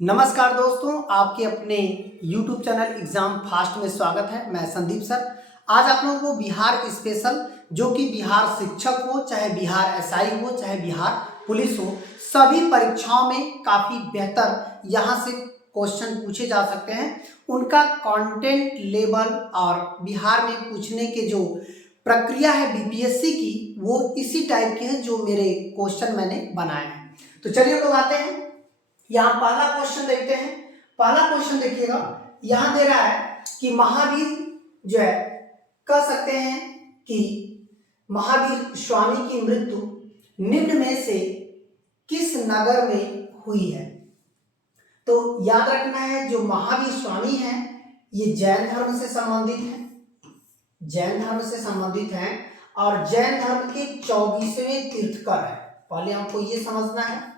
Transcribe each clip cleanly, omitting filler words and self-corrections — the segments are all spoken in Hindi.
नमस्कार दोस्तों, आपके अपने YouTube चैनल एग्जाम फास्ट में स्वागत है। मैं संदीप सर। आज आप लोगों को बिहार स्पेशल, जो कि बिहार शिक्षक हो, चाहे बिहार एसआई हो, चाहे बिहार पुलिस हो, सभी परीक्षाओं में काफ़ी बेहतर यहाँ से क्वेश्चन पूछे जा सकते हैं। उनका कंटेंट लेवल और बिहार में पूछने के जो प्रक्रिया है बीपीएससी की, वो इसी टाइप के हैं जो मेरे क्वेश्चन मैंने बनाए हैं। तो चलिए हम लोग आते हैं। यहाँ पहला क्वेश्चन देखते हैं। पहला क्वेश्चन देखिएगा, यहाँ दे रहा है कि महावीर जो है, कह सकते हैं कि महावीर स्वामी की मृत्यु निम्न में से किस नगर में हुई है। तो याद रखना है, जो महावीर स्वामी हैं ये जैन धर्म से संबंधित हैं, जैन धर्म से संबंधित हैं और जैन धर्म के 24वें तीर्थकर है। पहले हमको ये समझना है,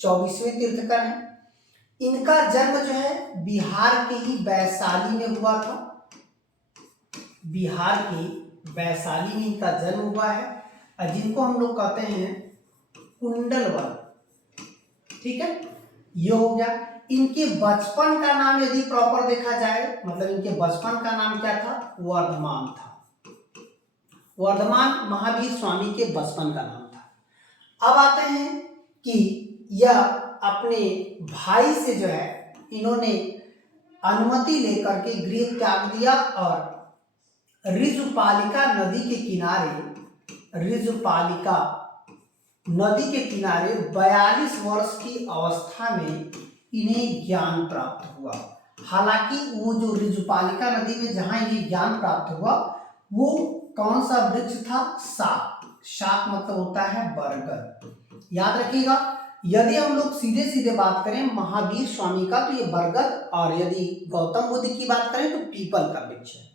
24वें तीर्थकर हैं। इनका जन्म जो है बिहार के ही वैशाली में हुआ था। बिहार के वैशाली में इनका जन्म हुआ है, जिनको हम लोग कहते हैं कुंडलवन। ठीक है, ये हो गया। इनके बचपन का नाम यदि प्रॉपर देखा जाए, मतलब इनके बचपन का नाम क्या था? वर्धमान था। वर्धमान महावीर स्वामी के बचपन का नाम था। अब आते हैं कि यह अपने भाई से जो है, इन्होंने अनुमति लेकर के गृह त्याग दिया और ऋजुपालिका नदी के किनारे, ऋजुपालिका नदी के किनारे 42 वर्ष की अवस्था में इन्हें ज्ञान प्राप्त हुआ। हालांकि वो जो ऋजुपालिका नदी में जहां ये ज्ञान प्राप्त हुआ, वो कौन सा वृक्ष था? शाक। शाक मतलब होता है बरगद। याद रखिएगा, यदि हम लोग सीधे सीधे बात करें महावीर स्वामी का, तो ये बरगद, और यदि गौतम बुद्ध की बात करें तो पीपल का वृक्ष है।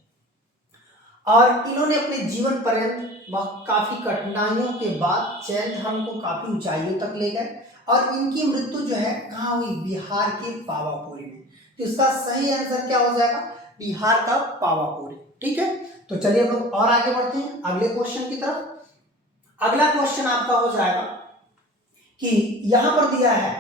और इन्होंने अपने जीवन पर्यंत काफी कठिनाइयों के बाद जैन धर्म को काफी ऊंचाइयों तक ले गए और इनकी मृत्यु जो है कहाँ हुई? बिहार के पावापुरी में। तो इसका सही आंसर क्या हो जाएगा? बिहार का पावापुरी। ठीक है, तो चलिए हम लोग और आगे बढ़ते हैं अगले क्वेश्चन की तरफ। अगला क्वेश्चन आपका हो जाएगा कि यहां पर दिया है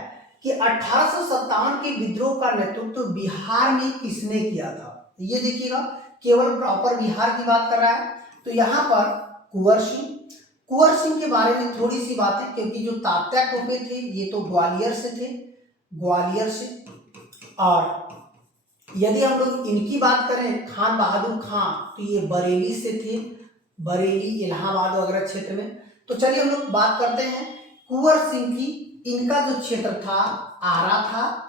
कि 1857 के विद्रोह का नेतृत्व बिहार में किसने किया था। ये देखिएगा, केवल प्रॉपर बिहार की बात कर रहा है। तो यहाँ पर कुंवर सिंह के बारे में थोड़ी सी बातें, क्योंकि जो तात्या टोपे थे ये तो ग्वालियर से थे, ग्वालियर से। और यदि हम लोग इनकी बात करें, खान बहादुर खान, तो ये बरेली से थे, बरेली इलाहाबाद वगैरह क्षेत्र में। तो चलिए हम लोग बात करते हैं कुंवर सिंह की। इनका जो क्षेत्र था आरा था,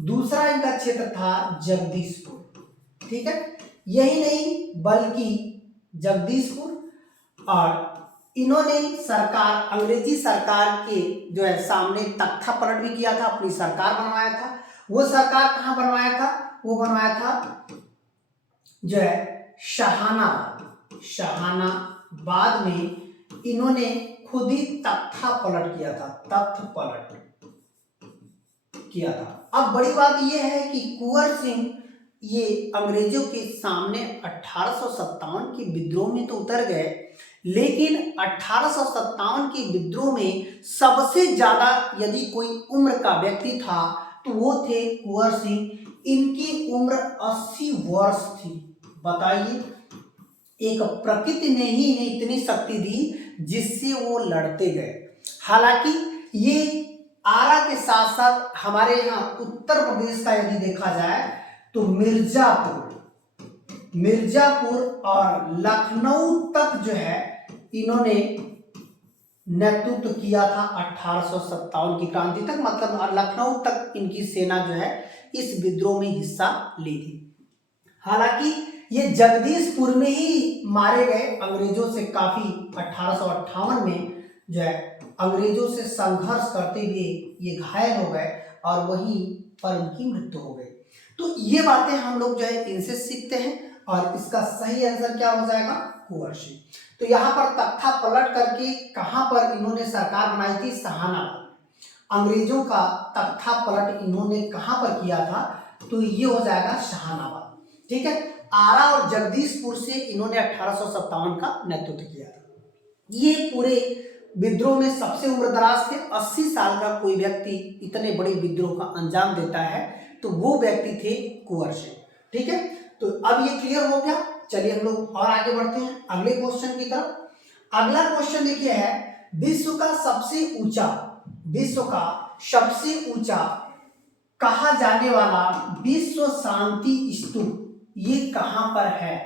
दूसरा इनका क्षेत्र था जगदीशपुर। ठीक है, यही नहीं बल्कि जगदीशपुर, और इन्होंने सरकार, अंग्रेजी सरकार के जो है सामने तख्ता पलट भी किया था, अपनी सरकार बनवाया था। वो सरकार कहाँ बनवाया था? वो बनवाया था जो है शहानाबाद। शहानाबाद में इन्होंने खुद ही तख्ता पलट किया था, तख्त पलट किया था। अब बड़ी बात यह है कि कुंवर सिंह ये अंग्रेजों के सामने 1857 के विद्रोह में तो उतर गए, लेकिन 1857 के विद्रोह में सबसे ज्यादा यदि कोई उम्र का व्यक्ति था तो वो थे कुंवर सिंह। इनकी उम्र 80 वर्ष थी। बताइए, एक प्रकृति ने ही इन्हें इतनी शक्ति दी जिससे वो लड़ते गए। हालांकि ये आरा के साथ साथ हमारे यहाँ उत्तर प्रदेश का यदि देखा जाए तो मिर्जापुर और लखनऊ तक जो है इन्होंने नेतृत्व किया था 1857 की क्रांति तक, मतलब लखनऊ तक इनकी सेना जो है इस विद्रोह में हिस्सा ली थी। हालांकि ये जगदीशपुर में ही मारे गए अंग्रेजों से, काफी 1858 में जो है अंग्रेजों से संघर्ष करते हुए ये घायल हो गए और वहीं पर उनकी मृत्यु हो गई। तो ये बातें हम लोग जो है इनसे सीखते हैं और इसका सही आंसर क्या हो जाएगा? कुंवर सिंह। तो यहाँ पर तख्ता पलट करके कहाँ पर इन्होंने सरकार बनाई थी? शहानाबाद। अंग्रेजों का तख्ता पलट इन्होंने कहाँ पर किया था? तो ये हो जाएगा शहानाबाद। ठीक है, आरा और जगदीशपुर से इन्होंने 1857 का नेतृत्व किया था। ये पूरे विद्रोह में सबसे उम्रदराज थे। 80 साल का कोई व्यक्ति इतने बड़े विद्रोह का अंजाम देता है तो वो व्यक्ति थे कुंवर सिंह। ठीक है, तो अब ये क्लियर हो गया। चलिए हम लोग और आगे बढ़ते हैं अगले क्वेश्चन की तरफ। अगला क्वेश्चन देखिए है, विश्व का सबसे ऊंचा कहा जाने वाला विश्व शांति स्तूप ये कहां पर है?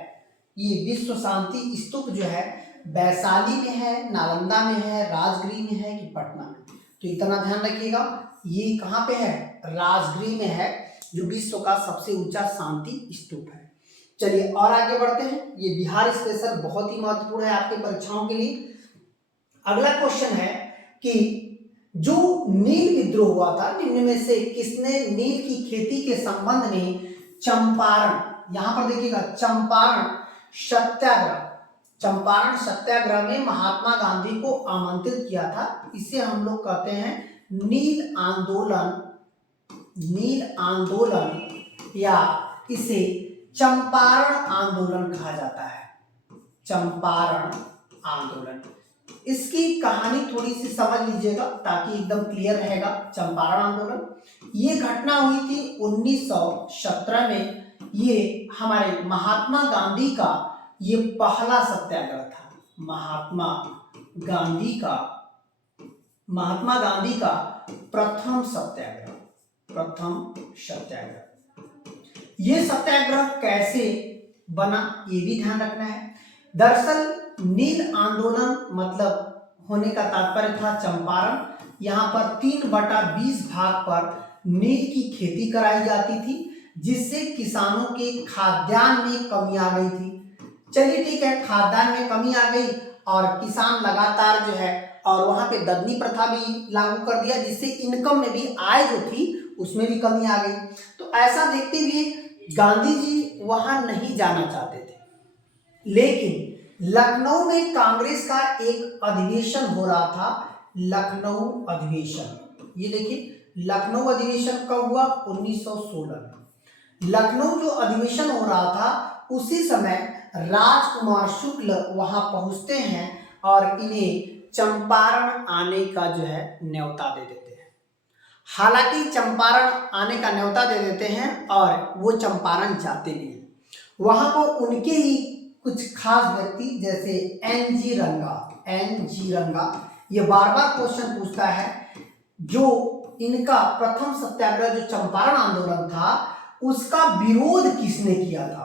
ये विश्व शांति स्तूप जो है वैशाली में है, नालंदा में है, राजगृह में है कि पटना में? तो इतना ध्यान रखिएगा, ये कहां पे है? राजगृह में है, जो विश्व का सबसे ऊंचा शांति स्तूप है। चलिए और आगे बढ़ते हैं। ये बिहार स्पेशल बहुत ही महत्वपूर्ण है आपके परीक्षाओं के लिए। अगला क्वेश्चन है कि जो नील विद्रोह हुआ था, निम्न में से किसने नील की खेती के संबंध में चंपारण, यहां पर देखिएगा चंपारण सत्याग्रह में महात्मा गांधी को आमंत्रित किया था? इसे हम लोग कहते हैं नील आंदोलन या इसे चंपारण आंदोलन कहा जाता है। चंपारण आंदोलन, इसकी कहानी थोड़ी सी समझ लीजिएगा ताकि एकदम क्लियर रहेगा। चंपारण आंदोलन ये घटना हुई थी 1917 में। ये हमारे महात्मा गांधी का ये पहला सत्याग्रह था। महात्मा गांधी का प्रथम सत्याग्रह। ये सत्याग्रह कैसे बना ये भी ध्यान रखना है। दरअसल नील आंदोलन मतलब होने का तात्पर्य था चंपारण। यहाँ पर 3/20 भाग पर नील की खेती कराई जाती थी, जिससे किसानों के खाद्यान्न में कमी आ गई थी। चलिए ठीक है, खाद्यान्न में कमी आ गई और किसान लगातार जो है, और वहां पे ददनी प्रथा भी लागू कर दिया, जिससे इनकम में भी, आय जो थी उसमें भी कमी आ गई। तो ऐसा देखते हुए गांधी जी वहां नहीं जाना चाहते थे, लेकिन लखनऊ में कांग्रेस का एक अधिवेशन हो रहा था। लखनऊ अधिवेशन, ये देखिए लखनऊ अधिवेशन कब हुआ? 1916 में। लखनऊ जो अधिवेशन हो रहा था उसी समय राजकुमार शुक्ल वहां पहुंचते हैं और इन्हें चंपारण आने का जो है न्योता दे देते हैं। हालांकि चंपारण आने का न्योता दे देते हैं और वो चंपारण जाते नहीं हैं। वहां को उनके ही कुछ खास व्यक्ति जैसे एन जी रंगा, ये बार बार क्वेश्चन पूछता है, जो इनका प्रथम सत्याग्रह जो चंपारण आंदोलन था उसका विरोध किसने किया था?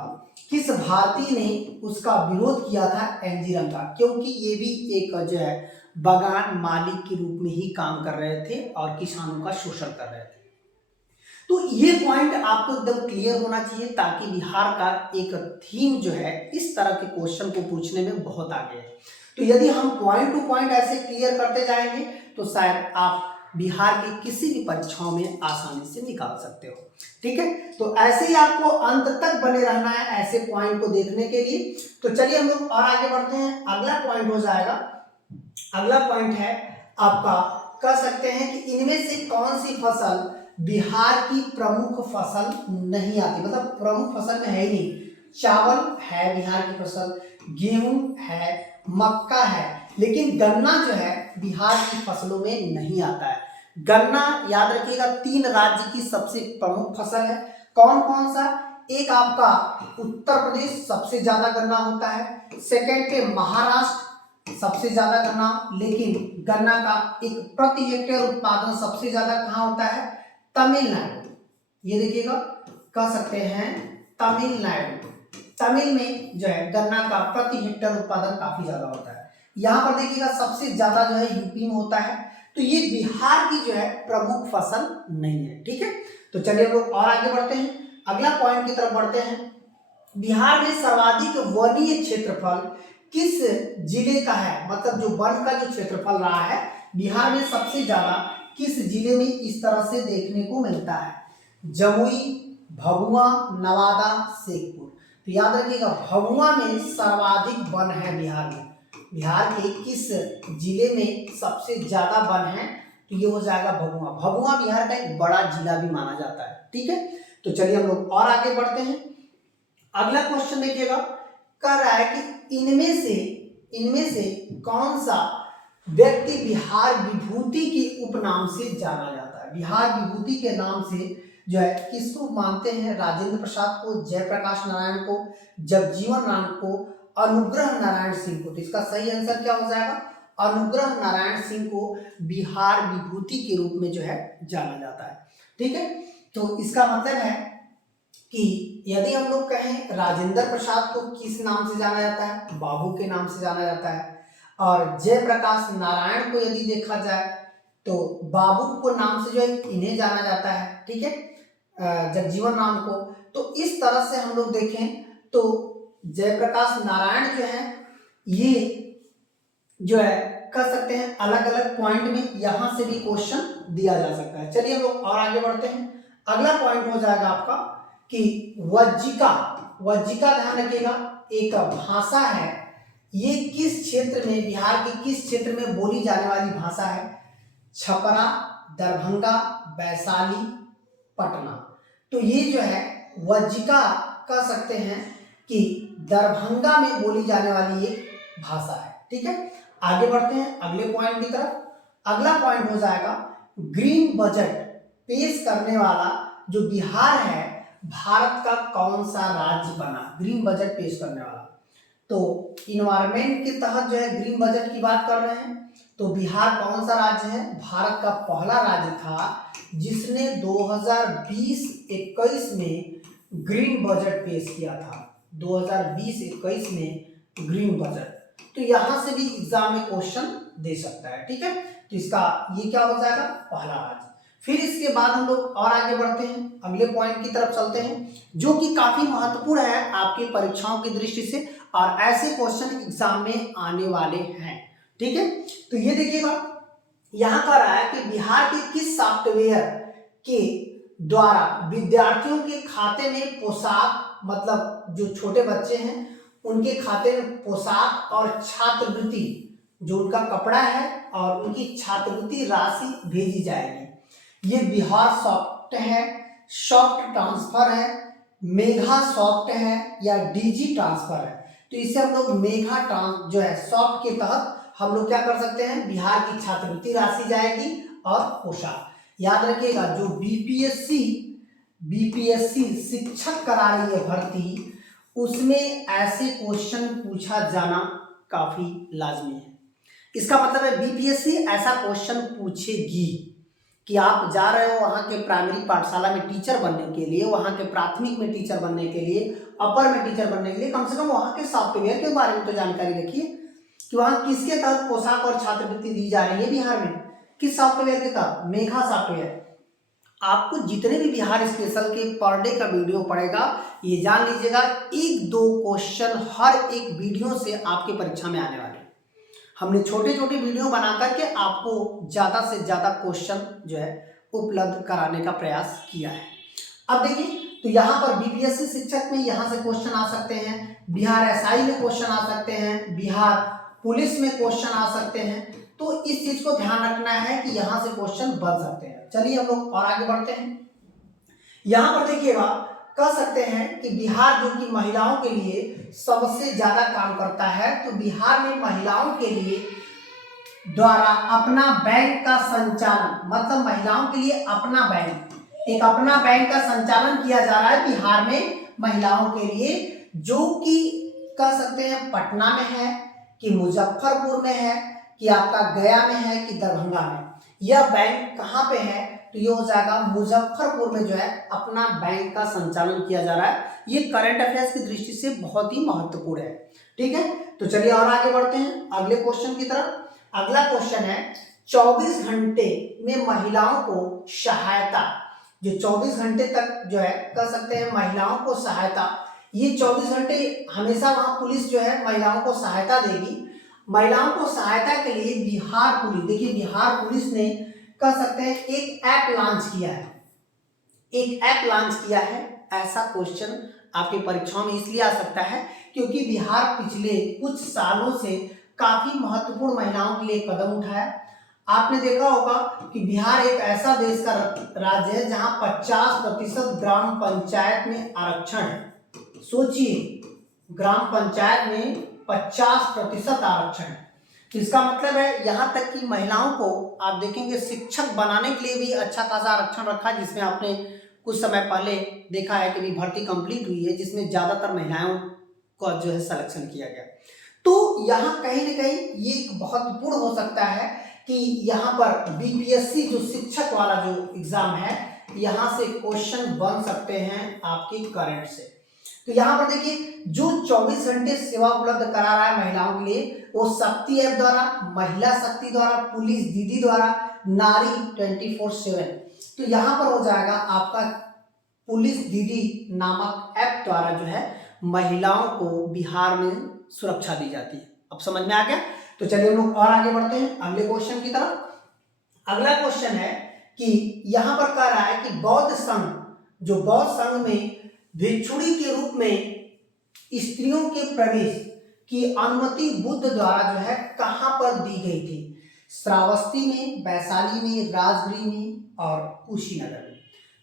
किस भारतीय ने उसका विरोध किया था? एन जी रंगा, क्योंकि ये भी एक जो है बागान मालिक के रूप में ही काम कर रहे थे और किसानों का शोषण कर रहे थे। तो ये पॉइंट आपको एकदम क्लियर होना चाहिए, ताकि बिहार का एक थीम जो है इस तरह के क्वेश्चन को पूछने में बहुत आगे है। तो यदि हम पॉइंट टू पॉइंट ऐसे क्लियर करते जाएंगे तो शायद आप बिहार की किसी भी परीक्षाओं में आसानी से निकाल सकते हो। ठीक है, तो ऐसे ही आपको अंत तक बने रहना है ऐसे पॉइंट को देखने के लिए। तो चलिए हम लोग और आगे बढ़ते हैं। अगला पॉइंट हो जाएगा, अगला पॉइंट है आपका, कह सकते हैं कि इनमें से कौन सी फसल बिहार की प्रमुख फसल नहीं आती? मतलब प्रमुख फसल में है ही नहीं। चावल है बिहार की फसल, गेहूं है, मक्का है, लेकिन गन्ना जो है बिहार की फसलों में नहीं आता है। गन्ना याद रखिएगा 3 राज्य की सबसे प्रमुख फसल है। कौन कौन सा? एक आपका उत्तर प्रदेश सबसे ज्यादा गन्ना होता है, सेकंड पे महाराष्ट्र सबसे ज्यादा गन्ना, लेकिन गन्ना का एक प्रति हेक्टेयर उत्पादन सबसे ज्यादा कहाँ होता है? तमिलनाडु। ये देखिएगा, कह सकते हैं तमिलनाडु। तमिल में जो है गन्ना का प्रति हेक्टेयर उत्पादन काफी ज्यादा होता है। यहाँ पर देखिएगा सबसे ज्यादा जो है यूपी में होता है। तो ये बिहार की जो है प्रमुख फसल नहीं है। ठीक है, तो चलिए हम लोग और आगे बढ़ते हैं, अगला पॉइंट की तरफ बढ़ते हैं। बिहार में सर्वाधिक वनीय क्षेत्रफल किस जिले का है? मतलब जो वन का जो क्षेत्रफल रहा है बिहार में सबसे ज्यादा किस जिले में इस तरह से देखने को मिलता है? जमुई, भभुआ, नवादा, शेखपुर। तो याद रखिएगा भभुआ में सर्वाधिक वन है बिहार में। बिहार के किस जिले में सबसे ज्यादा वन है? तो ये हो जाएगा भभुआ। भभुआ बिहार का एक बड़ा जिला भी माना जाता है। ठीक है, तो चलिए हम लोग और आगे बढ़ते हैं। अगला क्वेश्चन देखिएगा, कह रहा है कि इनमें से कौन सा व्यक्ति बिहार विभूति के उपनाम से जाना जाता है। बिहार विभूति के नाम से जो है किसको मानते हैं? राजेंद्र प्रसाद को, जयप्रकाश नारायण को, जगजीवन राम को, अनुग्रह नारायण सिंह को। तो इसका सही आंसर क्या हो जाएगा? अनुग्रह नारायण सिंह को बिहार विभूति के रूप में जो है जाना जाता है। ठीक है, तो इसका मतलब है कि यदि हम लोग कहें राजेंद्र प्रसाद को किस नाम से जाना जाता है? बाबू के नाम से जाना जाता है। और जयप्रकाश नारायण को यदि देखा जाए तो बाबू को नाम से जो है इन्हें जाना जाता है। ठीक है, जगजीवन राम को। तो इस तरह से हम लोग देखें तो जयप्रकाश नारायण जो है ये जो है कर सकते हैं अलग अलग पॉइंट में, यहां से भी क्वेश्चन दिया जा सकता है। चलिए हम लोग और आगे बढ़ते हैं। अगला पॉइंट हो जाएगा आपका कि वज्जिका। वज्जिका ध्यान रखिएगा, एक भाषा है। ये किस क्षेत्र में, बिहार के किस क्षेत्र में बोली जाने वाली भाषा है? छपरा, दरभंगा, वैशाली, पटना। तो ये जो है वज्जिका कह सकते हैं कि दरभंगा में बोली जाने वाली एक भाषा है। ठीक है, आगे बढ़ते हैं अगले पॉइंट की तरफ। अगला पॉइंट हो जाएगा ग्रीन बजट पेश करने वाला जो बिहार है, भारत का कौन सा राज्य बना? ग्रीन बजट पेश करने वाला, तो इन्वायरमेंट के तहत जो है ग्रीन बजट की बात कर रहे हैं। तो बिहार कौन सा राज्य है? भारत का पहला राज्य था जिसने 2020-21 में ग्रीन बजट पेश किया था। 2020-21 में ग्रीन बजट। तो यहां से भी एग्जाम में क्वेश्चन दे सकता है। ठीक है, तो इसका ये क्या हो जाएगा? पहला राज्य। फिर इसके बाद हम लोग और आगे बढ़ते हैं, अगले पॉइंट की तरफ चलते हैं जो कि काफी महत्वपूर्ण है आपकी परीक्षाओं की दृष्टि से और ऐसे क्वेश्चन एग्जाम में आने वाले हैं। ठीक है, तो ये देखिएगा यहां कह रहा है कि बिहार के किस सॉफ्टवेयर के द्वारा विद्यार्थियों के खाते में पोशाक, मतलब जो छोटे बच्चे हैं उनके खाते में पोशाक और छात्रवृत्ति, जो उनका कपड़ा है और उनकी छात्रवृत्ति राशि भेजी जाएगी। ये बिहार सॉफ्ट है, सॉफ्ट ट्रांसफर है, मेघा सॉफ्ट है या डीजी ट्रांसफर है। तो इसे हम लोग मेघा ट्रांस जो है सॉफ्ट के तहत हम लोग क्या कर सकते हैं? बिहार की छात्रवृत्ति राशि जाएगी और पोशाक। याद रखिएगा जो बीपीएससी शिक्षक करा रही है भर्ती, उसमें ऐसे क्वेश्चन पूछा जाना काफी लाजमी है। इसका मतलब है बीपीएससी ऐसा क्वेश्चन पूछेगी कि आप जा रहे हो वहां के प्राइमरी पाठशाला में टीचर बनने के लिए, वहां के प्राथमिक में टीचर बनने के लिए, अपर में टीचर बनने के लिए, कम से कम वहां के सॉफ्टवेयर के बारे में तो जानकारी रखिए कि वहां किसके तहत पोशाक और छात्रवृत्ति दी जा रही है। बिहार में किस सॉफ्टवेयर के तहत? मेघा सॉफ्टवेयर। आपको जितने भी बिहार स्पेशल के पर डे का वीडियो पड़ेगा, ये जान लीजिएगा 1-2 क्वेश्चन हर एक वीडियो से आपके परीक्षा में आने वाले हैं। हमने छोटे छोटे वीडियो बना करके आपको ज्यादा से ज्यादा क्वेश्चन जो है उपलब्ध कराने का प्रयास किया है। अब देखिए, तो यहाँ पर बीपीएससी शिक्षक में यहाँ से क्वेश्चन आ सकते हैं, बिहार एसआई में क्वेश्चन आ सकते हैं, बिहार पुलिस में क्वेश्चन आ सकते हैं। तो इस चीज को ध्यान रखना है कि यहाँ से क्वेश्चन बन सकते हैं। चलिए हम लोग और आगे बढ़ते हैं। यहाँ पर देखिएगा कह सकते हैं कि बिहार जो कि महिलाओं के लिए सबसे ज्यादा काम करता है, तो बिहार में महिलाओं के लिए द्वारा अपना बैंक का संचालन, मतलब महिलाओं के लिए अपना बैंक, एक अपना बैंक का संचालन किया जा रहा है बिहार में महिलाओं के लिए, जो कि कह सकते हैं पटना में है कि मुजफ्फरपुर में है कि आपका गया में है कि दरभंगा में। यह बैंक कहाँ पे है? तो ये हो जाएगा मुजफ्फरपुर में जो है अपना बैंक का संचालन किया जा रहा है। ये करंट अफेयर्स की दृष्टि से बहुत ही महत्वपूर्ण है। ठीक है, तो चलिए और आगे बढ़ते हैं अगले क्वेश्चन की तरफ। अगला क्वेश्चन है 24 घंटे में महिलाओं को सहायता, जो 24 घंटे तक जो है कह सकते हैं महिलाओं को सहायता, ये 24 घंटे हमेशा वहां पुलिस जो है महिलाओं को सहायता देगी। महिलाओं को सहायता के लिए बिहार पुलिस, देखिए बिहार पुलिस ने कह सकते हैं एक ऐप लॉन्च किया है, एक ऐप लॉन्च किया है। ऐसा क्वेश्चन आपकी परीक्षाओं में इसलिए आ सकता है क्योंकि बिहार पिछले कुछ सालों से काफी महत्वपूर्ण महिलाओं के लिए कदम उठाया। आपने देखा होगा कि बिहार एक ऐसा देश का राज्य है जहां 50% ग्राम पंचायत में आरक्षण है। सोचिए, ग्राम पंचायत में 50% आरक्षण है। तो इसका मतलब है यहाँ तक कि महिलाओं को आप देखेंगे शिक्षक बनाने के लिए भी अच्छा खासा आरक्षण रखा है, जिसमें आपने कुछ समय पहले देखा है कि भी भर्ती कंप्लीट हुई है जिसमें ज़्यादातर महिलाओं का जो है सिलेक्शन किया गया। तो यहाँ कहीं ना कहीं ये एक महत्वपूर्ण हो सकता है कि यहाँ पर बीपीएससी जो शिक्षक वाला जो एग्जाम है, यहाँ से क्वेश्चन बन सकते हैं आपके करंट से। तो यहाँ पर देखिए जो 24 घंटे सेवा उपलब्ध करा रहा है महिलाओं के लिए, वो शक्ति ऐप द्वारा, महिला शक्ति द्वारा, पुलिस दीदी द्वारा, नारी 24/7। तो यहाँ पर हो जाएगा आपका पुलिस दीदी नामक ऐप द्वारा जो है महिलाओं को बिहार में सुरक्षा दी जाती है। अब समझ में आ गया? तो चलिए हम लोग और आगे बढ़ते हैं अगले क्वेश्चन की तरफ। अगला क्वेश्चन है कि यहाँ पर कह रहा है कि बौद्ध संघ, जो बौद्ध संघ में भिक्षुणी के रूप में स्त्रियों के प्रवेश की अनुमति बुद्ध द्वारा जो है कहाँ पर दी गई थी? श्रावस्ती में, वैशाली में, राजगीर में और कुशीनगर में।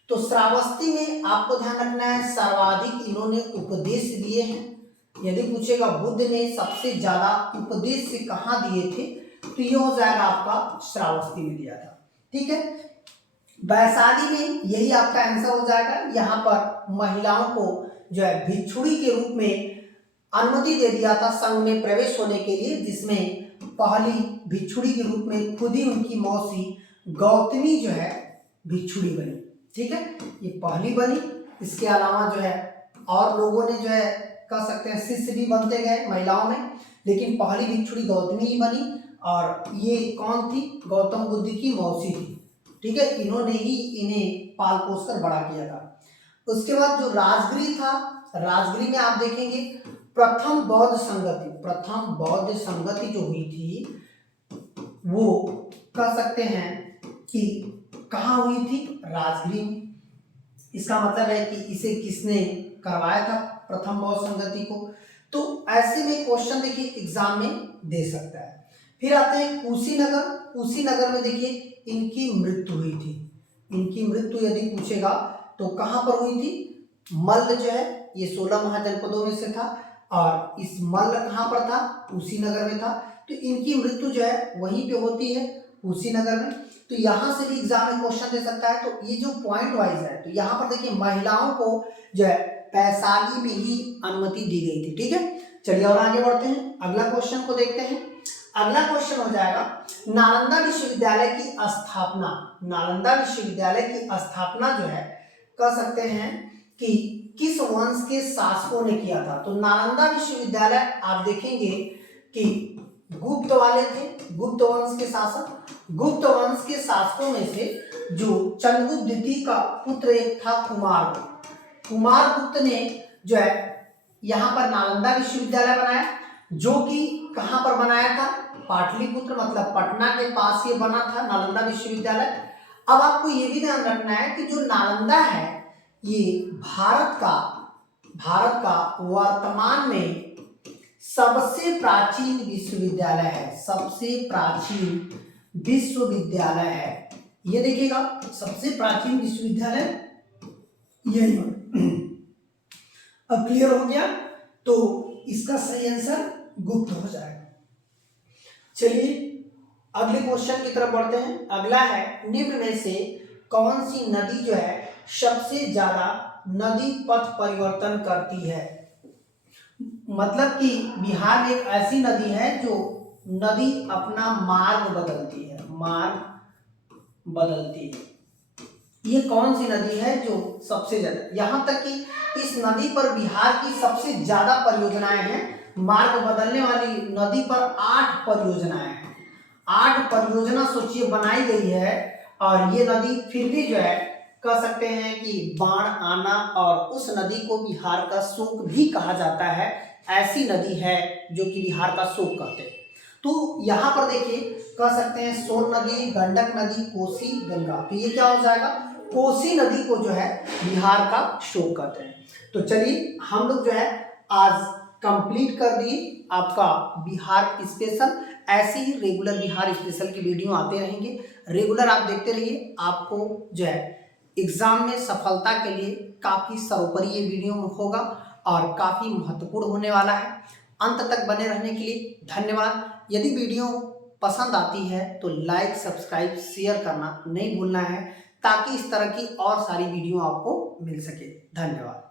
तो श्रावस्ती में आपको ध्यान रखना है सर्वाधिक इन्होंने उपदेश दिए हैं। यदि पूछेगा बुद्ध ने सबसे ज्यादा उपदेश से कहाँ दिए थे, तो ये हो जाएगा आपका श्रावस्ती में दिया था। ठीक है, वैशाली में यही आपका आंसर हो जाएगा। यहाँ पर महिलाओं को जो है भिक्षुणी के रूप में अनुमति दे दिया था संघ में प्रवेश होने के लिए, जिसमें पहली भिक्षुणी के रूप में खुद ही उनकी मौसी गौतमी जो है भिक्षुणी बनी। ठीक है, ये पहली बनी। इसके अलावा जो है और लोगों ने जो है कह सकते हैं शिष्य भी बनते गए महिलाओं में, लेकिन पहली भिक्षुणी गौतमी ही बनी। और ये कौन थी? गौतम बुद्ध की मौसी थी। ठीक है, इन्होंने ही इन्हें पाल पोस कर बड़ा किया था। उसके बाद जो राजगीर था, राजगीर में आप देखेंगे प्रथम बौद्ध संगति जो हुई थी वो कह सकते हैं कि कहाँ हुई थी? राजगीर में। इसका मतलब है कि इसे किसने करवाया था प्रथम बौद्ध संगति को? तो ऐसे में क्वेश्चन देखिए एग्जाम में दे सकता है। फिर आते हैं कुशीनगर। कुशीनगर में देखिए इनकी मृत्यु हुई थी। इनकी मृत्यु यदि पूछेगा तो कहाँ पर हुई थी? मल्ल जो है ये 16 महाजनपदों में से था और इस मल्ल कहाँ पर था? कुशीनगर में था। तो इनकी मृत्यु जो है वहीं पे होती है कुशीनगर में। तो यहाँ से भी एग्जाम में क्वेश्चन दे सकता है। तो ये जो पॉइंट वाइज है, तो यहाँ पर देखिए महिलाओं को जो है वैशाली में ही अनुमति दी गई थी। ठीक है, चलिए और आगे बढ़ते हैं, अगला क्वेश्चन को देखते हैं। अगला क्वेश्चन हो जाएगा नालंदा विश्वविद्यालय की स्थापना। नालंदा विश्वविद्यालय की स्थापना जो है कह सकते हैं कि किस वंश के शासकों ने किया था? तो नालंदा विश्वविद्यालय आप देखेंगे कि गुप्त वाले थे, गुप्त वंश के शासक। गुप्त वंश के शासकों में से जो चंद्रगुप्त द्वितीय का पुत्र एक था कुमारगुप्त। कुमारगुप्त ने जो है यहाँ पर नालंदा विश्वविद्यालय बनाया, जो कि कहाँ पर बनाया था? पाटलिपुत्र मतलब पटना के पास ये बना था नालंदा विश्वविद्यालय। अब आपको ये भी ध्यान रखना है कि जो नालंदा है ये भारत का वर्तमान में सबसे प्राचीन विश्वविद्यालय है। सबसे प्राचीन विश्वविद्यालय है, ये देखिएगा सबसे प्राचीन विश्वविद्यालय यही है। अब क्लियर हो गया? तो इसका सही आंसर गुप्त हो जाएगा। चलिए अगले क्वेश्चन की तरफ बढ़ते हैं। अगला है निम्न में से कौन सी नदी जो है सबसे ज्यादा नदी पथ परिवर्तन करती है? मतलब कि बिहार में एक ऐसी नदी है जो नदी अपना मार्ग बदलती है, मार्ग बदलती है। ये कौन सी नदी है जो सबसे ज्यादा? यहाँ तक कि इस नदी पर बिहार की सबसे ज्यादा परियोजनाएं हैं। मार्ग बदलने वाली नदी पर 8 परियोजनाएं हैं। 8 परियोजना सोचिए बनाई गई है, और ये नदी फिर भी जो है कह सकते हैं कि बाढ़ आना, और उस नदी को बिहार का शोक भी कहा जाता है। ऐसी नदी है जो कि बिहार का शोक कहते हैं। तो यहाँ पर देखिए कह सकते हैं सोन नदी, गंडक नदी, कोसी, गंगा। तो ये क्या हो जाएगा? कोसी नदी को जो है बिहार का शोक कहते हैं। तो चलिए हम लोग जो है आज कंप्लीट कर दिए आपका बिहार स्पेशल। ऐसे ही रेगुलर बिहार स्पेशल की वीडियो आते रहेंगे, रेगुलर आप देखते रहिए। आपको जो है एग्जाम में सफलता के लिए काफ़ी सर्वोपरि ये वीडियो होगा और काफ़ी महत्वपूर्ण होने वाला है। अंत तक बने रहने के लिए धन्यवाद। यदि वीडियो पसंद आती है तो लाइक, सब्सक्राइब, शेयर करना नहीं भूलना है, ताकि इस तरह की और सारी वीडियो आपको मिल सके। धन्यवाद।